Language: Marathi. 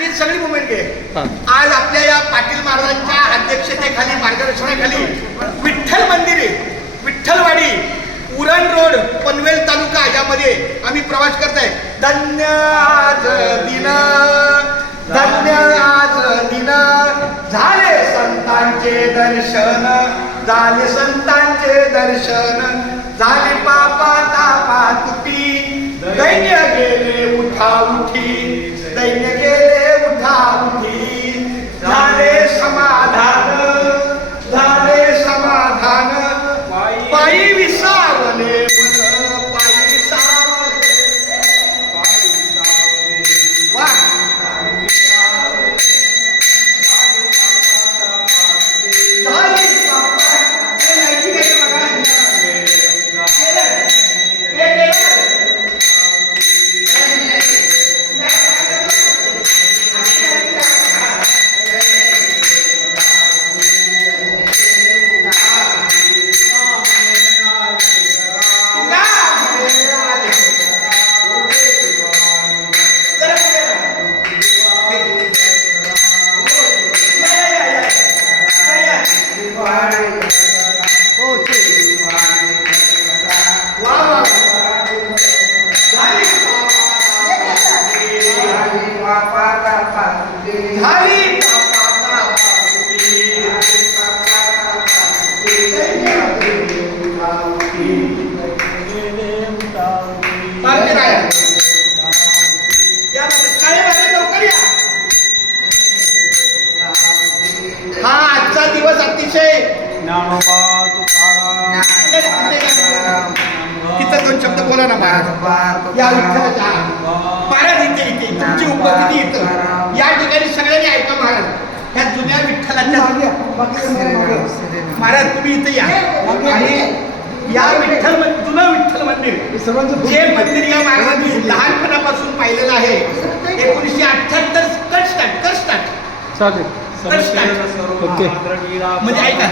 ही सगळी मुवमेंट घे. आज आपल्या या पाटील महाराजांच्या अध्यक्षतेखाली मार्गदर्शनाखाली विठ्ठल मंदिर आहे, विठ्ठलवाडी, उरण रोड, पनवेल तालुका यामध्ये आम्ही प्रवास करताय. धन्य आज दिन, धन्य आज दिन, झाले संतांचे दर्शन, झाले संतांचे दर्शन, झाले पापा तापा तुटी, दैन्य गेले उठा उठी, दैन्य गेले उठा उठी, झाले समाधान, झाले समाधान, पायी विसावले मन, पायी विसावले, वा झाली पापा हा आजचा दिवस अतिशय तिथं दोन शब्द बोला ना महाराज. या विठ्ठलाच्या महाराज इथे इथे तुमची उपस्थिती इथं या ठिकाणी सगळ्यांनी ऐका महाराज. ह्या जुन्या विठ्ठलाच्या महाराज तुम्ही इथे या आणि या विठ्ठल जुनं विठ्ठल मंदिर जे मंदिर या महाराजांनी लहानपणापासून पाहिलेलं आहे 1978 कट स्टार्ट म्हणजे ऐका